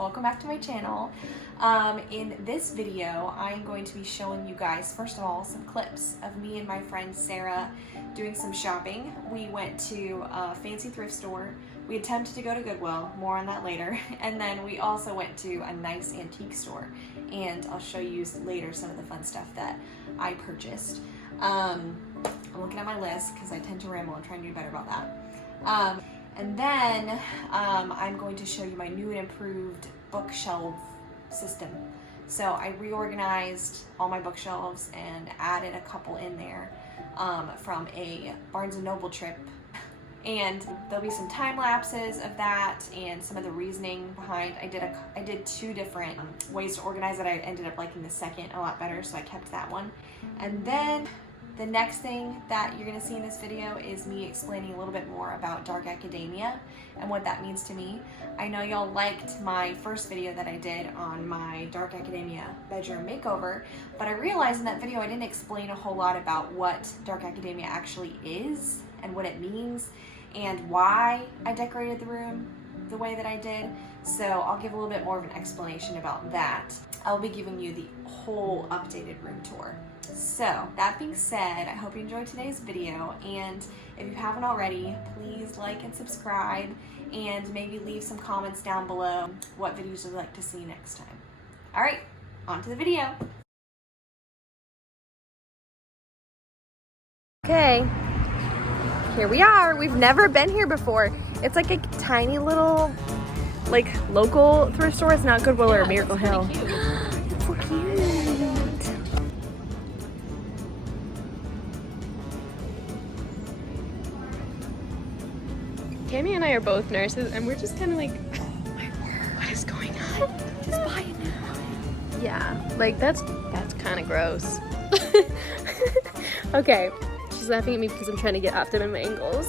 welcome back to my channel. In this video, I'm going to be showing you guys, first of all, some clips of me and my friend Sarah doing some shopping. We went to a fancy thrift store. We attempted to go to Goodwill, more on that later. And then we also went to a nice antique store. And I'll show you later some of the fun stuff that I purchased. I'm looking at my list because I tend to ramble and try and do better about that. And then I'm going to show you my new and improved bookshelf system. So I reorganized all my bookshelves and added a couple in there from a Barnes & Noble trip. And there'll be some time lapses of that and some of the reasoning behind. I did two different ways to organize it. I ended up liking the second a lot better, so I kept that one. And then the next thing that you're gonna see in this video is me explaining a little bit more about dark academia and what that means to me. I know y'all liked my first video that I did on my dark academia bedroom makeover, but I realized in that video I didn't explain a whole lot about what dark academia actually is and what it means and why I decorated the room the way that I did. So I'll give a little bit more of an explanation about that. I'll be giving you the whole updated room tour. So that being said, I hope you enjoyed today's video, and if you haven't already, please like and subscribe and maybe leave some comments down below what videos you'd like to see next time. All right, on to the video. Okay, here we are. We've never been here before. It's like a tiny little, like, local thrift store. It's not Goodwill or Miracle Hill. It's so cute. Tammy and I are both nurses, and we're just kind of like, oh my word, what is going on? Just buy it now. Yeah, like that's kind of gross. Okay, she's laughing at me because I'm trying to get optimum angles.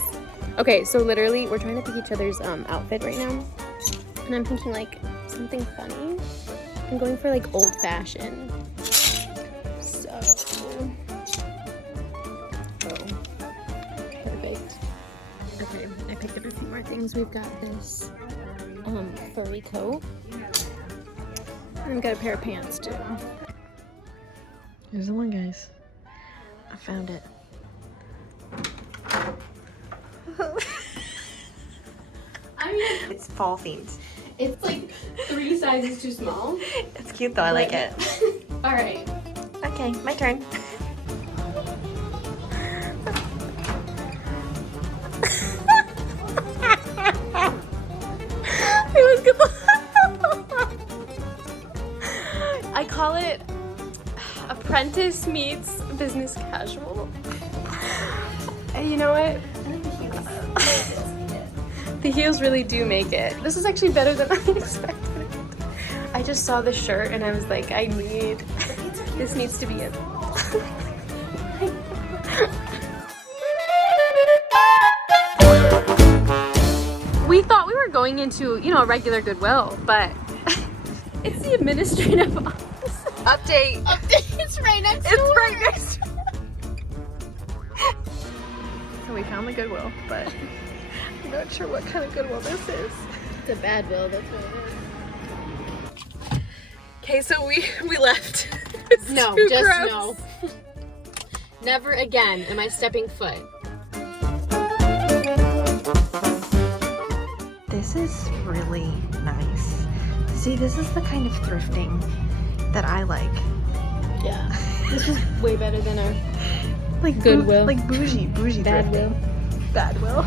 Okay, so literally we're trying to pick each other's outfit right now, and I'm thinking like something funny. I'm going for like old fashioned. So, perfect. Okay, I picked up a few more things. We've got this furry coat. And we've got a pair of pants too. Here's the one, guys. I found it. I mean, It's fall themed. it's like 3 sizes too small. It's cute though, I like it. All right. Okay, my turn. It was good. I call it apprentice meets business casual. And you know what? The heels really do make it. This is actually better than I expected. I just saw the shirt and I was like, this needs to be it. We thought we were going into, a regular Goodwill, but it's the administrative office. Update. It's right next door. It's right next door. So we found the Goodwill, but I'm not sure what kind of Goodwill this is. it's a bad will, that's what it is. Okay, so we left. No, Too just gross. no. Never again am I stepping foot. This is really nice. See, this is the kind of thrifting that I like. Yeah. This is way better than our Like Goodwill. Like bougie bad thrifting. will. Bad will.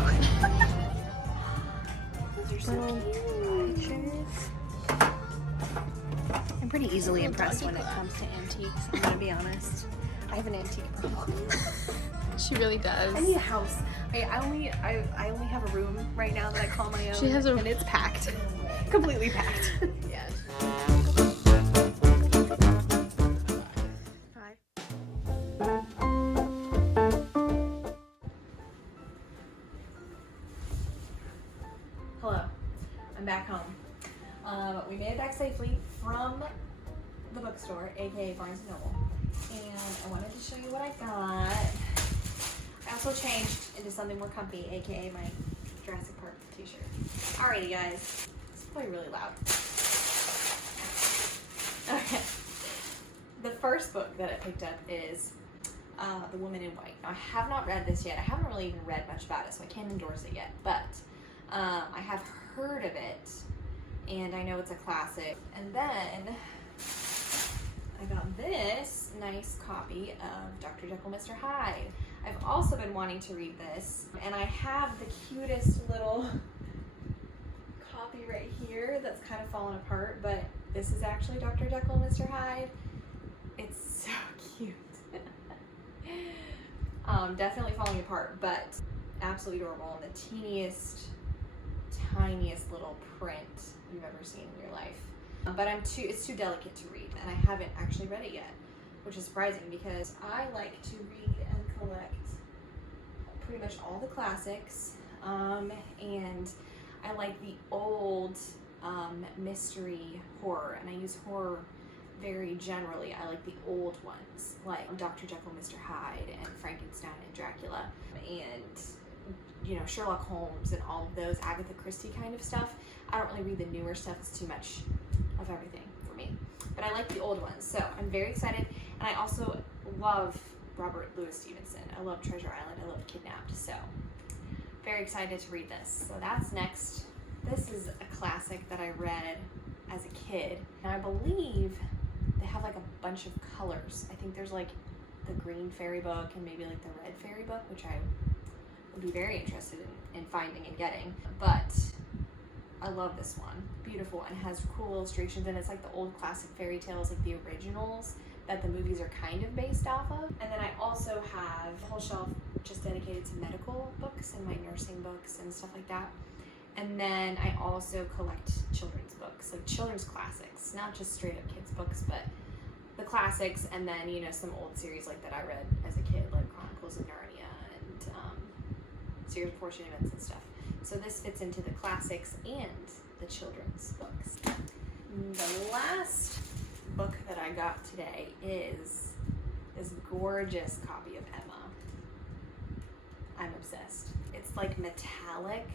I'm pretty easily impressed when it comes to antiques, I'm gonna be honest. I have an antique problem. She really does. I need a house. I only have a room right now that I call my own. She has and it's packed. Completely packed. Yeah. Hello, I'm back home. We made it back safely from the bookstore, aka Barnes & Noble, and I wanted to show you what I got. I also changed into something more comfy, aka my Jurassic Park t-shirt. Alrighty guys, it's probably really loud. first book that I picked up is The Woman in White. Now, I have not read this yet. I haven't really even read much about it, so I can't endorse it yet. But I have heard of it, and I know it's a classic. And then I got this nice copy of Dr. Jekyll, Mr. Hyde. I've also been wanting to read this, and I have the cutest little copy right here that's kind of fallen apart, but this is actually Dr. Jekyll, Mr. Hyde. It's so cute. Definitely falling apart, but absolutely adorable, and the teeniest, tiniest little print you've ever seen in your life. But it's too delicate to read, and I haven't actually read it yet, which is surprising because I like to read and collect pretty much all the classics, and I like the old mystery horror, and I use horror very generally. I like the old ones, like Dr. Jekyll, Mr. Hyde, and Frankenstein and Dracula, and Sherlock Holmes and all of those Agatha Christie kind of stuff. I don't really read the newer stuff. It's too much of everything for me. But I like the old ones, so I'm very excited. And I also love Robert Louis Stevenson. I love Treasure Island. I love Kidnapped. So very excited to read this. So that's next. This is a classic that I read as a kid, and I believe they have like a bunch of colors. I think there's like the green fairy book and maybe like the red fairy book, which I would be very interested in finding and getting. But I love this one. Beautiful, and has cool illustrations, and it's like the old classic fairy tales, like the originals that the movies are kind of based off of. And then I also have a whole shelf just dedicated to medical books and my nursing books and stuff like that. And then I also collect children's books, like children's classics, not just straight up kids books, but the classics, and then some old series like that I read as a kid, like Chronicles of Narnia and Series of Fortune Events and stuff. So this fits into the classics and the children's books. The last book that I got today is this gorgeous copy of Emma. I'm obsessed. It's like metallic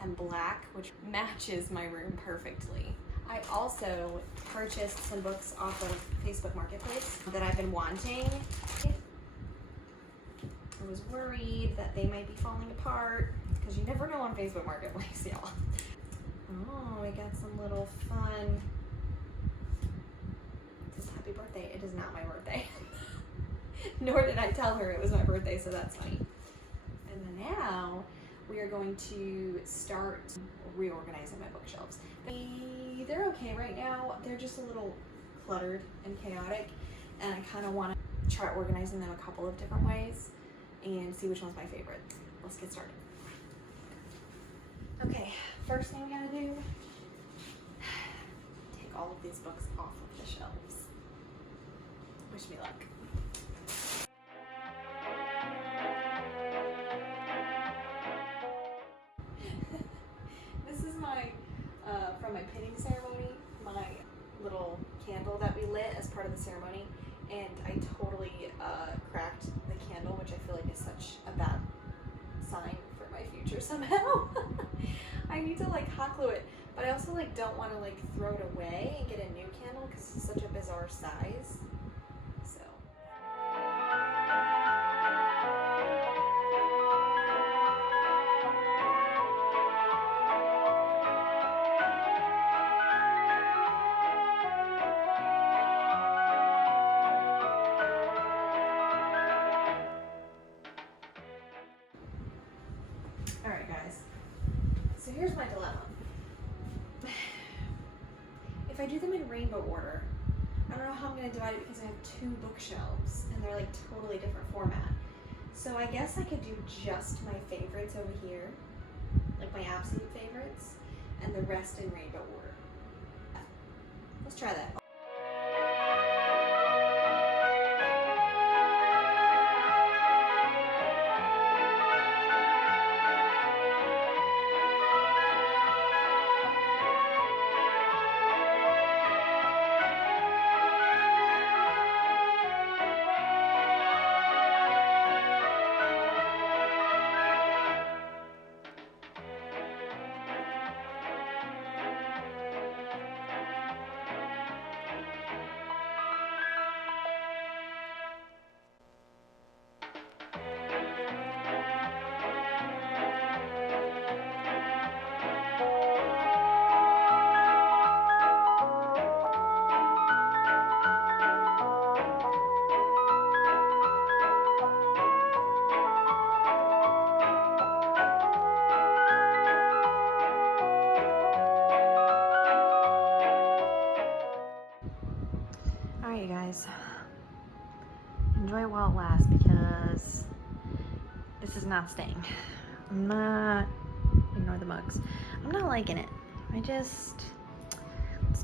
and black, which matches my room perfectly. I also purchased some books off of Facebook Marketplace that I've been wanting. I was worried that they might be falling apart because you never know on Facebook Marketplace, y'all. Oh, we got some little fun. It says happy birthday. It is not my birthday. Nor did I tell her it was my birthday, so that's funny. And then now we are going to start reorganizing my bookshelves. They're okay right now. They're just a little cluttered and chaotic, and I kind of want to try organizing them a couple of different ways and see which one's my favorite. Let's get started. Okay, first thing we gotta do, take all of these books off of the shelves. Wish me luck. This is my, from my pinning ceremony, my little candle that we lit as part of the ceremony, and I totally cracked the candle, which I feel like is such a bad sign for my future somehow. I need to like hot glue it, but I also like don't want to like throw it away and get a new candle because it's such a bizarre size. So. Alright guys, so here's my dilemma. If I do them in rainbow order, I don't know how I'm going to divide it because I have 2 bookshelves and they're like totally different format. So I guess I could do just my favorites over here, like my absolute favorites, and the rest in rainbow order. Let's try that. Alright, you guys. Enjoy it while it lasts because this is not staying. I'm not, ignore the mugs. I'm not liking it. It's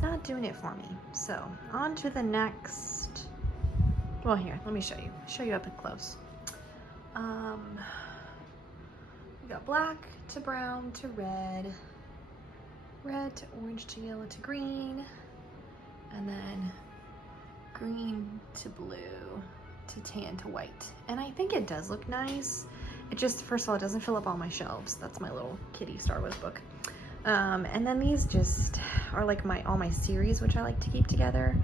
not doing it for me. So, on to the next. Well, here, let me show you up and close. We got black to brown to red, red to orange to yellow to green, and then green to blue to tan to white. And I think it does look nice. It just, first of all, it doesn't fill up all my shelves. That's my little kitty Star Wars book. And then these just are like all my series, which I like to keep together.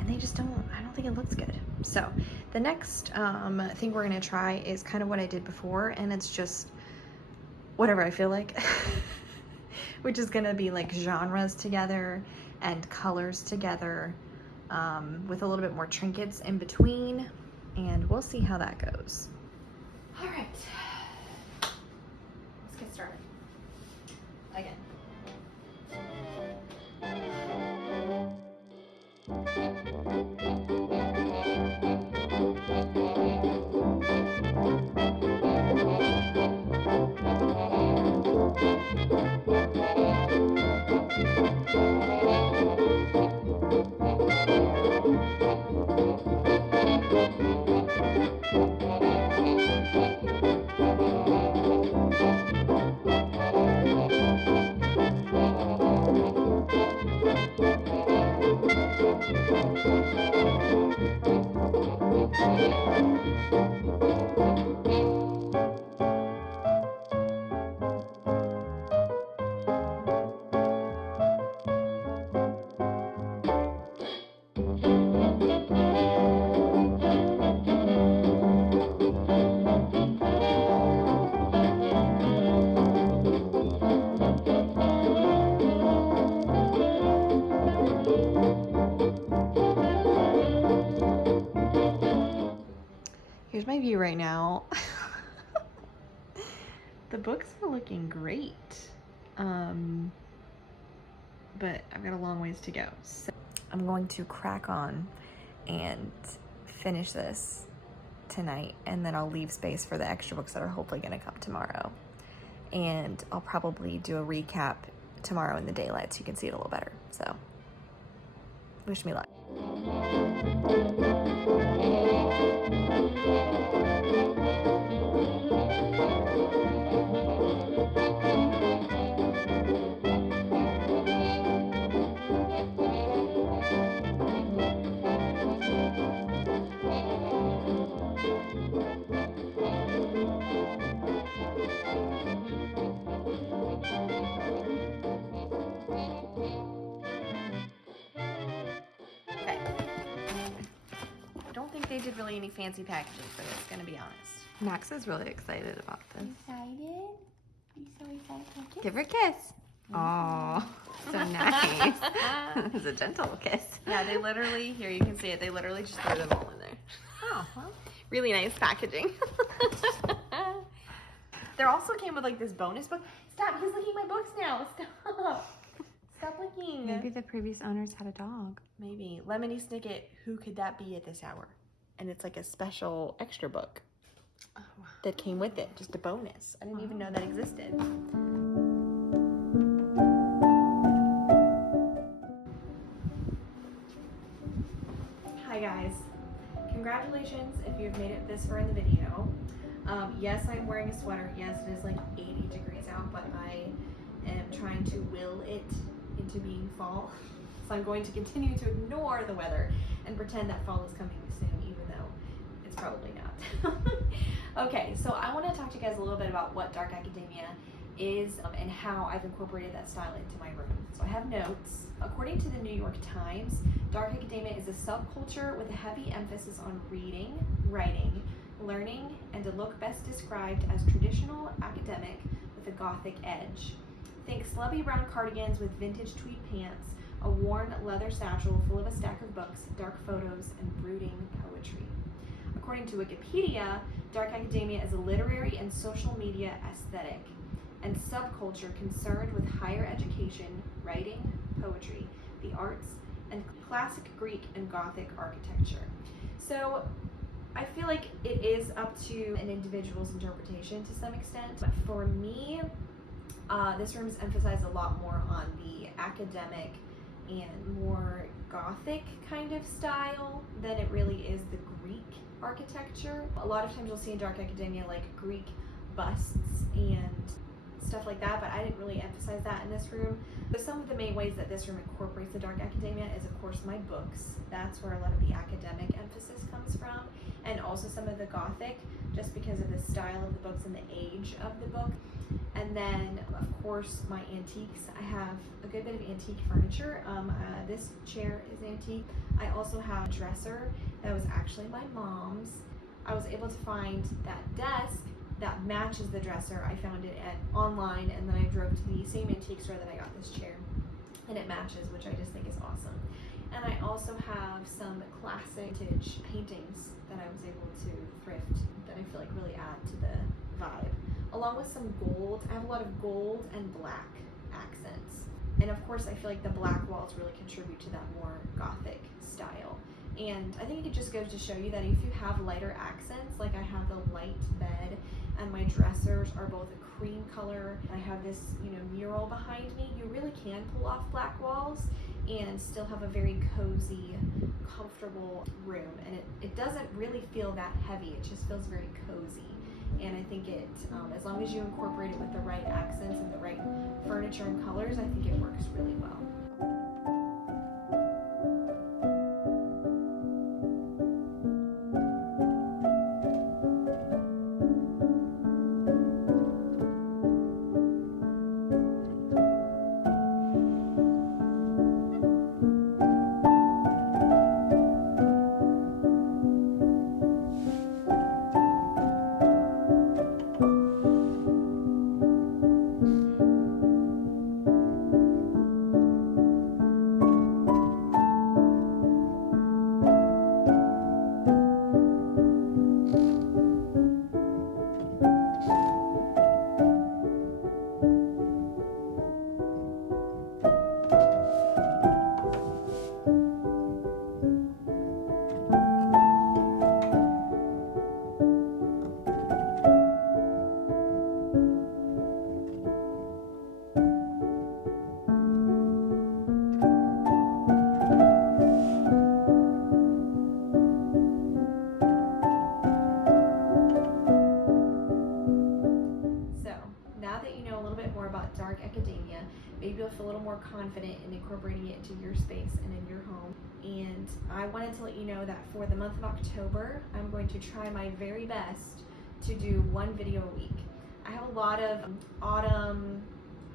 And they just I don't think it looks good. So the next thing we're gonna try is kind of what I did before, and it's just whatever I feel like, which is gonna be like genres together and colors together, with a little bit more trinkets in between, and we'll see how that goes. All right, let's get started. Again. Here's my view right now. The books are looking great, but I've got a long ways to go. So I'm going to crack on and finish this tonight, and then I'll leave space for the extra books that are hopefully going to come tomorrow. And I'll probably do a recap tomorrow in the daylight so you can see it a little better. So wish me luck. They did really any fancy packaging for this, gonna be honest. Max is really excited about this. Excited? You so excited? Give her a kiss. Oh, so nice. It's a gentle kiss. Yeah, they literally, here you can see it, they literally just threw them all in there. Oh, well. Really nice packaging. There also came with like this bonus book. Stop, he's licking my books now. Stop. Stop licking. Maybe the previous owners had a dog. Maybe. Lemony Snicket, who could that be at this hour? And it's like a special extra book that came with it, just a bonus. I didn't even know that existed. Hi guys, congratulations if you've made it this far in the video. Yes, I'm wearing a sweater. Yes, it is like 80 degrees out, but I am trying to will it into being fall. So I'm going to continue to ignore the weather and pretend that fall is coming soon, even though it's probably not. Okay, so I want to talk to you guys a little bit about what dark academia is and how I've incorporated that style into my room. So I have notes. According to the New York Times, dark academia is a subculture with a heavy emphasis on reading, writing, learning, and a look best described as traditional academic with a gothic edge. Think slubby brown cardigans with vintage tweed pants, a worn leather satchel full of a stack of books, dark photos, and brooding poetry. According to Wikipedia, dark academia is a literary and social media aesthetic and subculture concerned with higher education, writing, poetry, the arts, and classic Greek and Gothic architecture. So I feel like it is up to an individual's interpretation to some extent, but for me, this room is emphasized a lot more on the academic and more Gothic kind of style than it really is the Greek architecture. A lot of times you'll see in dark academia like Greek busts and stuff like that, but I didn't really emphasize that in this room. But some of the main ways that this room incorporates the dark academia is, of course, my books. That's where a lot of the academic emphasis comes from, and also some of the Gothic, just because of the style of the books and the age of the book. And then, of course, my antiques. I have a good bit of antique furniture. This chair is antique. I also have a dresser that was actually my mom's. I was able to find that desk that matches the dresser. I found it online, and then I drove to the same antique store that I got this chair, and it matches, which I just think is awesome. And I also have some classic vintage paintings that I was able to thrift that I feel like really add to the vibe, along with some gold. I have a lot of gold and black accents, and of course I feel like the black walls really contribute to that more Gothic style. And I think it just goes to show you that if you have lighter accents, like I have the light bed and my dressers are both a cream color, and I have this, mural behind me, you really can pull off black walls and still have a very cozy, comfortable room. And it doesn't really feel that heavy, it just feels very cozy. And I think it, as long as you incorporate it with the right accents and the right furniture and colors, I think it works really well. Dark academia, maybe you'll feel a little more confident in incorporating it into your space and in your home. And I wanted to let you know that for the month of October, I'm going to try my very best to do one video a week. I have a lot of autumn,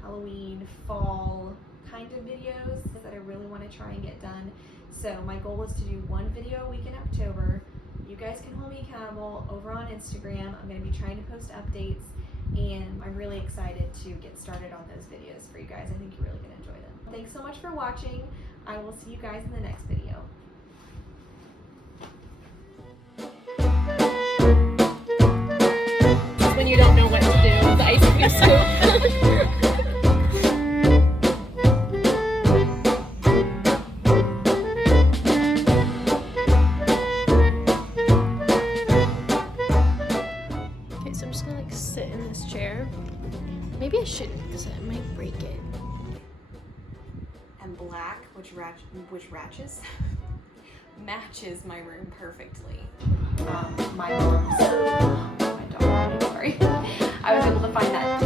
Halloween, fall kind of videos that I really want to try and get done. So my goal is to do one video a week in October. You guys can hold me accountable over on Instagram. I'm going to be trying to post updates, and I'm really excited to get started on those videos for you guys. I think you're really going to enjoy them. Thanks so much for watching. I will see you guys in the next video. When you don't know what to do with the ice cream scoop. Sit in this chair. Maybe I shouldn't because I might break it. And black, which matches my room perfectly. My dog, sorry. I was able to find that